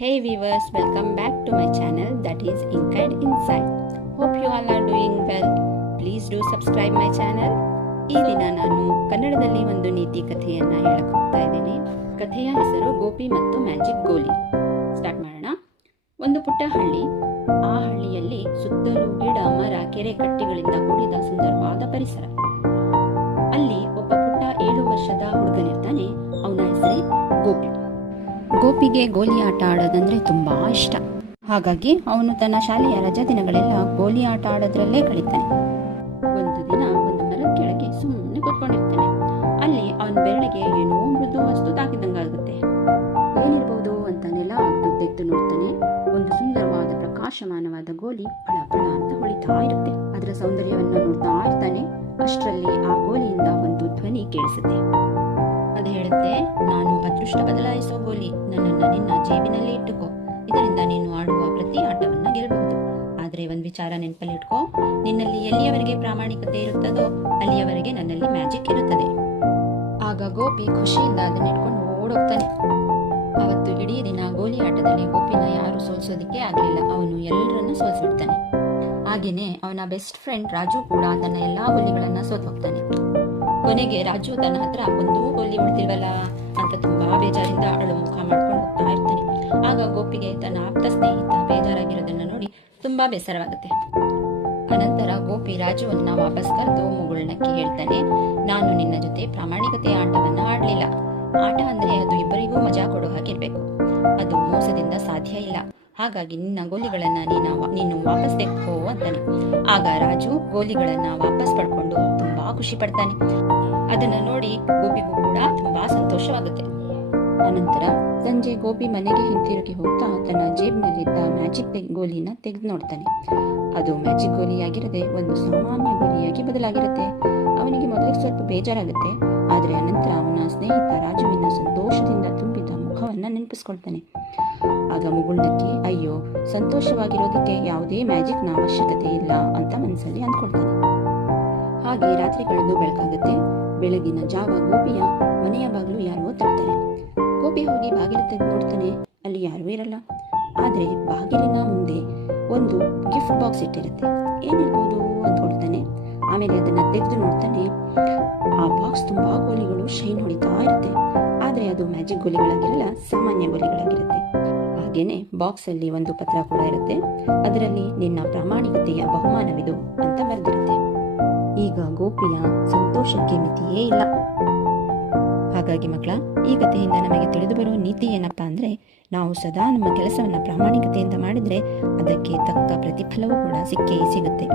Hey viewers, welcome back to my channel that is Ink and Insight. Hope you all are doing well. Please do subscribe my channel. ಈ ದಿನ ನಾನು ಕನ್ನಡದಲ್ಲಿ ಒಂದು ನೀತಿ ಕಥೆಯನ್ನ ಹೇಳಕ್ ಹೋಗ್ತಾ ಇದ್ದೀನಿ. ಕಥೆಯ ಹೆಸರು ಗೋಪಿ ಮತ್ತು ಮ್ಯಾಜಿಕ್ ಗೋಲಿ. ಸ್ಟಾರ್ಟ್ ಮಾಡೋಣ. ಒಂದು ಪುಟ್ಟ ಹಳ್ಳಿ. ಆ ಹಳ್ಳಿಯಲ್ಲಿ ಸುತ್ತಲೂ ಗಿಡ, ಮರ, ಕೆರೆ, ಕಟ್ಟೆಗಳಿಂದ ಕೂಡಿದ ಸುಂದರವಾದ ಪರಿಸರ. ಅಲ್ಲಿ ಒಬ್ಬ ಪುಟ್ಟ 7 ವರ್ಷದ ಹುಡುಗನಿರ್ತಾನೆ. ಅವನ ಹೆಸರೇ ಗೋಪಿ. ಗೋಪಿಗೆ ಗೋಲಿ ಆಟ ಆಡೋದಂದ್ರೆ ತುಂಬಾ ಇಷ್ಟ. ಹಾಗಾಗಿ ಅವನು ತನ್ನ ಶಾಲೆಯ ರಜಾ ದಿನಗಳೆಲ್ಲ ಗೋಲಿ ಆಟ ಆಡೋದ್ರಲ್ಲೇ ಕಳೀತಾನೆ. ಒಂದು ದಿನ ಒಂದು ಮರದ ಕೆಳಗೆ ಸುಮ್ಮನೆ ಕೂತ್ಕೊಂಡಿರ್ತಾನೆ. ಅಲ್ಲಿ ಅವನ ಬೆರಳಿಗೆ ಏನೋ ಮೃದು ವಸ್ತು ತಾಕಿದಂಗಾಗುತ್ತೆ. ಏನಿರ್ಬೋದು ಅಂತ ನೆಲ ತೆಗೆದು ನೋಡ್ತಾನೆ. ಒಂದು ಸುಂದರವಾದ ಪ್ರಕಾಶಮಾನವಾದ ಗೋಲಿ ಫಳ ಫಳ ಅಂತ ಹೊಳಿತಾ ಇರುತ್ತೆ. ಅದರ ಸೌಂದರ್ಯವನ್ನ ನೋಡ್ತಾ ಇರ್ತಾನೆ. ಅಷ್ಟರಲ್ಲಿ ಆ ಗೋಲಿಯಿಂದ ಒಂದು ಧ್ವನಿ ಕೇಳಿಸುತ್ತೆ. ಅದು ಹೇಳುತ್ತೆ, ನಾನು ಅದೃಷ್ಟ ಬದಲಾಯಿಸೋ ಗೋಲಿ, ನನ್ನನ್ನು ನಿನ್ನ ಜೇಬಿನಲ್ಲಿ ಇಟ್ಟುಕೋ. ಇದರಿಂದ ನೀನು ಆಡುವ ಪ್ರತಿ ಆಟವನ್ನ ಗೆಲ್ಲಬಹುದು. ಆದ್ರೆ ಒಂದ್ ವಿಚಾರ ನೆನಪಲ್ಲಿ ಇಟ್ಕೋ, ನಿನ್ನಲ್ಲಿ ಎಲ್ಲಿಯವರೆಗೆ ಪ್ರಾಮಾಣಿಕತೆ ಇರುತ್ತದೋ ಅಲ್ಲಿಯವರೆಗೆ ನನ್ನಲ್ಲಿ ಮ್ಯಾಜಿಕ್ ಇರುತ್ತದೆ. ಆಗ ಗೋಪಿ ಖುಷಿಯಿಂದ ಅದನ್ನ ಇಟ್ಕೊಂಡು ಓಡೋಗ್ತಾನೆ. ಅವತ್ತು ಇಡೀ ದಿನ ಗೋಲಿ ಆಟದಲ್ಲಿ ಗೋಪಿನ ಯಾರು ಸೋಲ್ಸೋದಿಕ್ಕೆ ಆಗ್ಲಿಲ್ಲ. ಅವನು ಎಲ್ಲರನ್ನೂ ಸೋಲ್ಸ್ಬಿಡ್ತಾನೆ. ಹಾಗೇನೆ ಅವನ ಬೆಸ್ಟ್ ಫ್ರೆಂಡ್ ರಾಜು ಕೂಡ ತನ್ನ ಎಲ್ಲಾ ಗೋಲಿಗಳನ್ನ ಸೋತೋಗ್ತಾನೆ. ಕೊನೆಗೆ ರಾಜು ತನ್ನ ಹತ್ರ ಒಂದು ಗೋಲಿ ಉಳಿದಿಲ್ವಲ್ಲ ಅಂತ ತುಂಬಾ ಬೇಜಾರಿಂದ ಅಳು ಮುಖ ಮಾಡ್ಕೊಂಡು ಹೋಗ್ತಾ ಇರ್ತಾನೆ. ಆಗ ಗೋಪಿಗೆ ತನ್ನ ಆಪ್ತ ಸ್ನೇಹಿತ ಬೇಜಾರಾಗಿರೋದನ್ನ ನೋಡಿ ತುಂಬಾ ಬೇಸರವಾಗುತ್ತೆ. ಅನಂತರ ಗೋಪಿ ರಾಜುವನ್ನ ವಾಪಸ್ ಕರೆದು ಮುಗುಳ್ನಕ್ಕಿ ಹೇಳ್ತಾನೆ, ನಾನು ನಿನ್ನ ಜೊತೆ ಪ್ರಾಮಾಣಿಕತೆಯ ಆಟವನ್ನ ಆಡ್ಲಿಲ್ಲ. ಆಟ ಅಂದ್ರೆ ಅದು ಇಬ್ಬರಿಗೂ ಮಜಾ ಕೊಡೋ ಹಾಗಿರ್ಬೇಕು. ಅದು ಮೋಸದಿಂದ ಸಾಧ್ಯ ಇಲ್ಲ. ಹಾಗಾಗಿ ನಿನ್ನ ಗೋಲಿಗಳನ್ನ ನೀನು ವಾಪಸ್ ತೆಗೆದುಕೋ ಅಂತಾನೆ. ಆಗ ರಾಜು ಗೋಲಿಗಳನ್ನ ವಾಪಸ್ ಪಡ್ಕೊಂಡು ತುಂಬಾ ಖುಷಿ ಪಡ್ತಾನೆ. ಅದನ್ನ ನೋಡಿ ಗೋಪಿಗೂ ಕೂಡ ತುಂಬಾ ಸಂತೋಷವಾಗುತ್ತೆ. ಅನಂತರ ಸಂಜೆ ಗೋಪಿ ಮನೆಗೆ ಹಿಂತಿರುಗಿ ಹೋಗ್ತಾ ತನ್ನ ಜೇಬ್ನಲ್ಲಿದ್ದ ಮ್ಯಾಜಿಕ್ ಗೋಲಿನ ತೆಗೆದು ನೋಡ್ತಾನೆ. ಅದು ಮ್ಯಾಜಿಕ್ ಗೋಲಿಯಾಗಿರದೆ ಒಂದು ಸಾಮಾನ್ಯ ಗೋಲಿಯಾಗಿ ಬದಲಾಗಿರುತ್ತೆ. ಅವನಿಗೆ ಮೊದಲಿಗೆ ಸ್ವಲ್ಪ ಬೇಜಾರಾಗುತ್ತೆ. ಆದ್ರೆ ಅನಂತರ ಅವನ ಸ್ನೇಹಿತ ರಾಜುವಿನ ಸಂತೋಷದಿಂದ ತುಂಬಿದ ಮುಖವನ್ನ ನೆನಪಿಸ್ಕೊಳ್ತಾನೆ. ಆಗ ಮುಗುಳ್ನಕ್ಕಿ, ಅಯ್ಯೋ, ಸಂತೋಷವಾಗಿರೋದಕ್ಕೆ ಯಾವುದೇ ಮ್ಯಾಜಿಕ್ ನ ಅವಶ್ಯಕತೆ ಇಲ್ಲ ಅಂತ ಮನಸ್ಸಲ್ಲಿ ಅಂದ್ಕೊಳ್ತಾನೆ. ಹಾಗೆ ರಾತ್ರಿ ಕಳೆದು ಬೆಳಕಾಗುತ್ತೆ. ಬೆಳಗಿನ ಜಾವ ಗೋಪಿಯ ಮನೆಯ ಬಾಗಿಲು ಯಾರೋ ತಟ್ತಾರೆ. ಗೋಪಿ ಹೋಗಿ ಬಾಗಿಲು ತೆಗೆದು ನೋಡ್ತಾನೆ. ಅಲ್ಲಿ ಯಾರೂ ಇರಲ್ಲ. ಆದ್ರೆ ಬಾಗಿಲಿನ ಮುಂದೆ ಒಂದು ಗಿಫ್ಟ್ ಬಾಕ್ಸ್ ಇಟ್ಟಿರುತ್ತೆ. ಏನಿರ್ಬೋದು ಅಂದ್ಕೊಳ್ತಾನೆ. ಆಮೇಲೆ ಅದನ್ನ ತೆಗೆದು ನೋಡ್ತಾನೆ. ಆ ಬಾಕ್ಸ್ ತುಂಬಾ ಗೋಲಿಗಳು ಶೈನ್ ಹೊಡಿತಾ ಇರುತ್ತೆ. ಆದ್ರೆ ಅದು ಮ್ಯಾಜಿಕ್ ಗೋಲಿಗಳಾಗಿರಲ್ಲ, ಸಾಮಾನ್ಯ ಗೋಲಿಗಳಾಗಿರುತ್ತೆ. ಹಾಗೇನೆ ಬಾಕ್ಸ್ ಅಲ್ಲಿ ಒಂದು ಪತ್ರ ಕೂಡ ಇರುತ್ತೆ. ಅದರಲ್ಲಿ ನಿನ್ನ ಪ್ರಾಮಾಣಿಕತೆಯ ಬಹುಮಾನವಿದು ಅಂತ ಬರೆದಿರುತ್ತೆ. ಈಗ ಗೋಪಿಯ ಸಂತೋಷಕ್ಕೆ ಮಿತಿಯೇ ಇಲ್ಲ. ಹಾಗಾಗಿ ಮಕ್ಕಳ, ಈ ಕಥೆಯಿಂದ ನಮಗೆ ತಿಳಿದು ಬರುವ ನೀತಿ ಏನಪ್ಪಾ ಅಂದ್ರೆ, ನಾವು ಸದಾ ನಮ್ಮ ಕೆಲಸವನ್ನ ಪ್ರಾಮಾಣಿಕತೆಯಿಂದ ಮಾಡಿದ್ರೆ ಅದಕ್ಕೆ ತಕ್ಕ ಪ್ರತಿಫಲವೂ ಕೂಡ ಸಿಕ್ಕೇ ಸಿಗುತ್ತೆ.